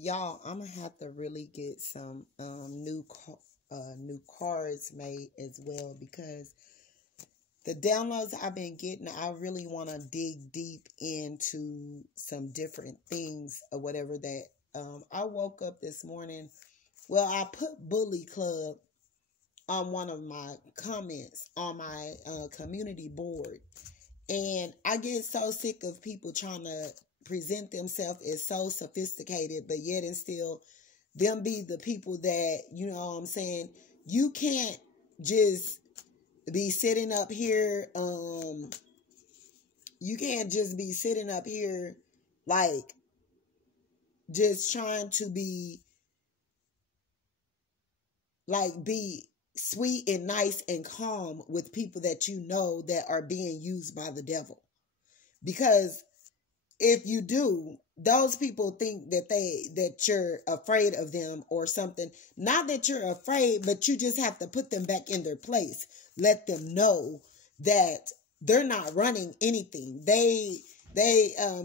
Y'all, I'm gonna have to really get some new cards made as well, because the downloads I've been getting, I really want to dig deep into some different things or whatever that I woke up this morning. Well, I put Bully Club on one of my comments on my community board, and I get so sick of people trying to present themselves as so sophisticated, but yet and still them be the people that, you know what I'm saying, you can't just be sitting up here, you can't just be sitting up here like just trying to be sweet and nice and calm with people that you know that are being used by the devil. Because if you do, those people think that you're afraid of them or something. Not that you're afraid, but you just have to put them back in their place. Let them know that they're not running anything. They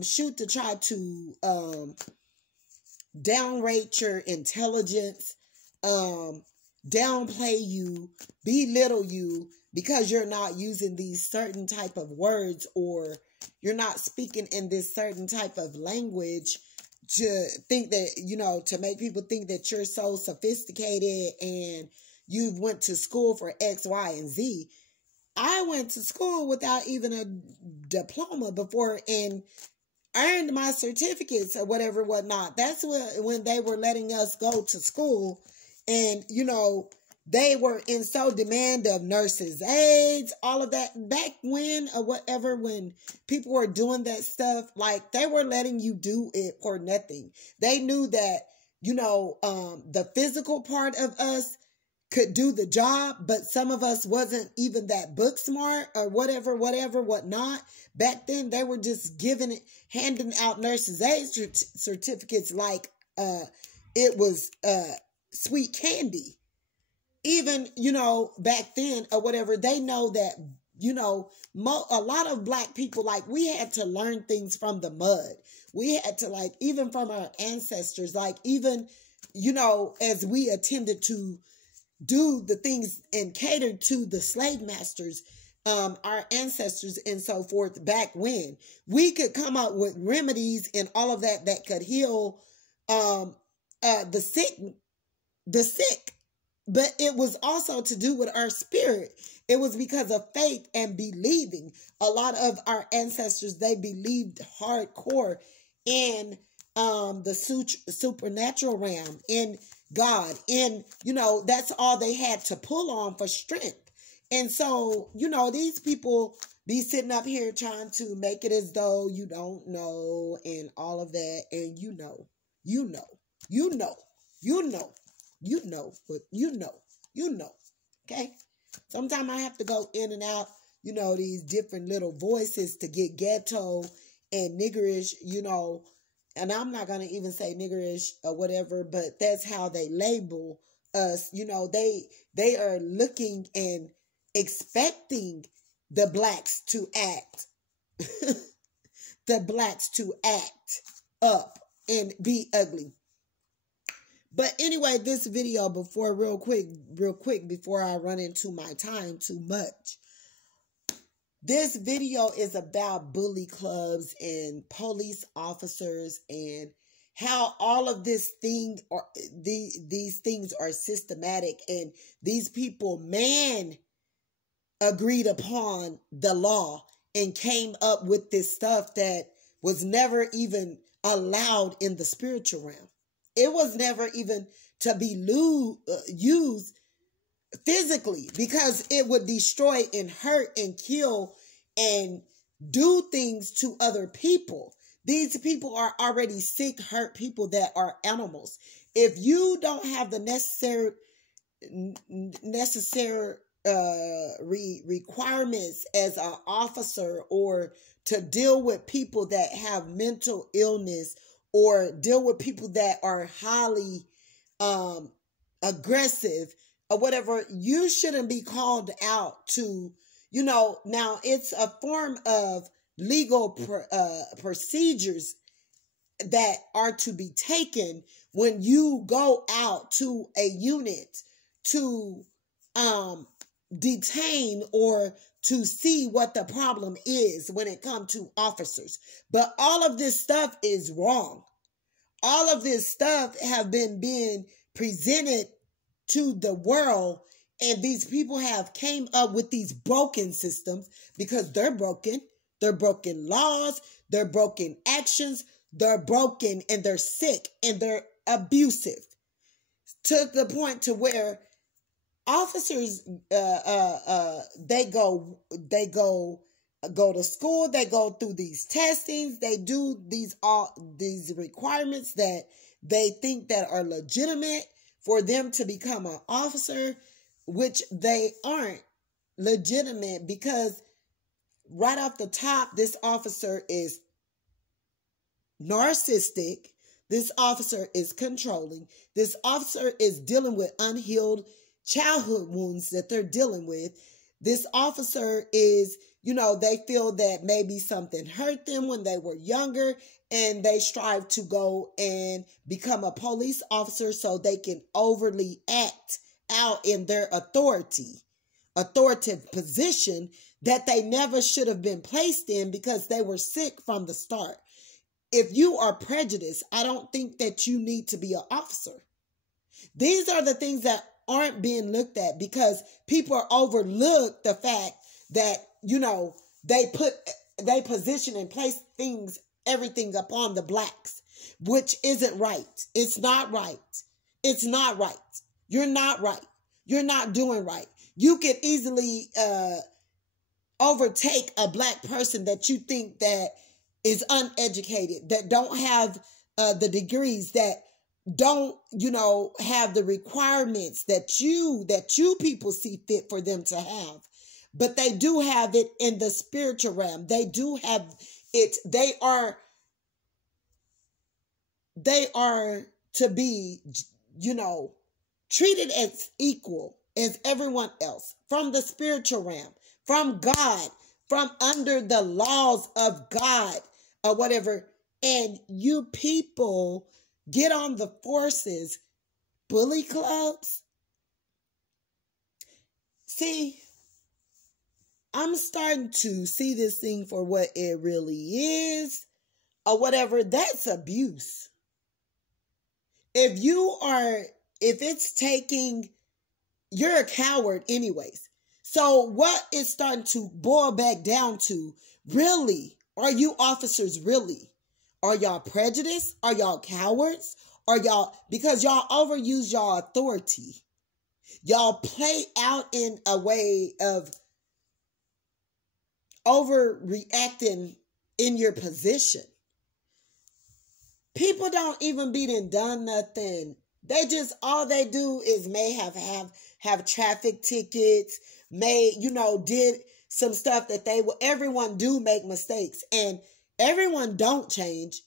shoot to try to downrate your intelligence, downplay you, belittle you because you're not using these certain type of words, or you're not speaking in this certain type of language, to think that, you know, to make people think that you're so sophisticated and you've went to school for X, Y, and Z. I went to school without even a diploma before and earned my certificates or whatever, whatnot. That's when they were letting us go to school, and, you know, they were in so demand of nurses, aides, all of that. Back when or whatever, when people were doing that stuff, like, they were letting you do it for nothing. They knew that, you know, the physical part of us could do the job, but some of us wasn't even that book smart or whatever, whatnot. Back then, they were just handing out nurses' aid certificates like it was sweet candy. Even, you know, back then or whatever, they know that, you know, a lot of black people, like, we had to learn things from the mud. We had to, like, even from our ancestors, like, even, you know, as we attempted to do the things and cater to the slave masters, our ancestors and so forth, back when we could come up with remedies and all of that that could heal the sick. But it was also to do with our spirit. It was because of faith and believing. A lot of our ancestors, they believed hardcore in the supernatural realm, in God. And, you know, that's all they had to pull on for strength. And so, you know, these people be sitting up here trying to make it as though you don't know and all of that. And you know, okay? Sometimes I have to go in and out, you know, these different little voices to get ghetto and niggerish, you know, and I'm not going to even say niggerish or whatever, but that's how they label us. You know, they are looking and expecting the blacks to act, the blacks to act up and be ugly. But anyway, this video, real quick, before I run into my time too much. This video is about bully clubs and police officers and how all of these things are systematic, and these people, agreed upon the law and came up with this stuff that was never even allowed in the spiritual realm. It was never even to be used physically, because it would destroy and hurt and kill and do things to other people. These people are already sick, hurt people that are animals. If you don't have the necessary requirements as an officer, or to deal with people that have mental illness, or deal with people that are highly aggressive or whatever, you shouldn't be called out to, you know. Now, it's a form of legal procedures that are to be taken when you go out to a unit to detain or to see what the problem is when it comes to officers. But all of this stuff is wrong. All of this stuff have been being presented to the world, and these people have came up with these broken systems because they're broken. They're broken laws, they're broken actions, they're broken, and they're sick, and they're abusive to the point to where officers they go to school, they go through these testings, they do these requirements that they think that are legitimate for them to become an officer, which they aren't legitimate, because right off the top, this officer is narcissistic. This officer is controlling. This officer is dealing with unhealed childhood wounds that they're dealing with. This officer is, they feel that maybe something hurt them when they were younger, and they strive to go and become a police officer so they can overly act out in their authoritative position that they never should have been placed in because they were sick from the start. If you are prejudiced, I don't think that you need to be an officer. These are the things that aren't being looked at because people overlook the fact that, they position and place everything upon the blacks, which isn't right. It's not right. It's not right. You're not right. You're not doing right. You can easily overtake a black person that you think that is uneducated, that don't have the degrees, that don't, have the requirements that you people see fit for them to have. But they do have it in the spiritual realm. They do have it. They are to be, treated as equal as everyone else from the spiritual realm, from God, from under the laws of God or whatever. And you people get on the forces, bully clubs. See, I'm starting to see this thing for what it really is or whatever. That's abuse. If it's taking, you're a coward anyways. So what is starting to boil back down to, really, are you officers really? Are y'all prejudiced? Are y'all cowards? Because y'all overuse y'all authority. Y'all play out in a way of overreacting in your position. People don't even be done nothing. They just, all they do is may have traffic tickets, did some stuff that everyone do make mistakes, and everyone don't change.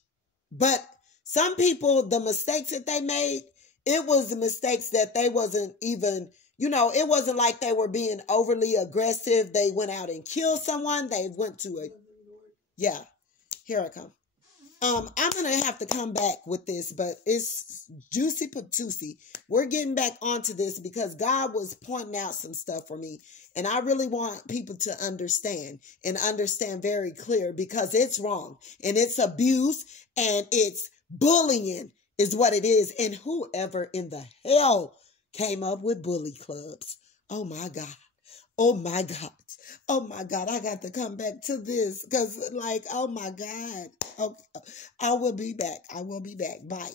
But some people, the mistakes that they made, it was the mistakes that they wasn't even, it wasn't like they were being overly aggressive. They went out and killed someone. They went to yeah, here I come. I'm going to have to come back with this, but it's juicy patoocy. We're getting back onto this because God was pointing out some stuff for me. And I really want people to understand and understand very clear, because it's wrong and it's abuse and it's bullying is what it is. And whoever in the hell came up with bully clubs. Oh my God. Oh my God. Oh my God. I got to come back to this because oh my God. Okay. I will be back. Bye.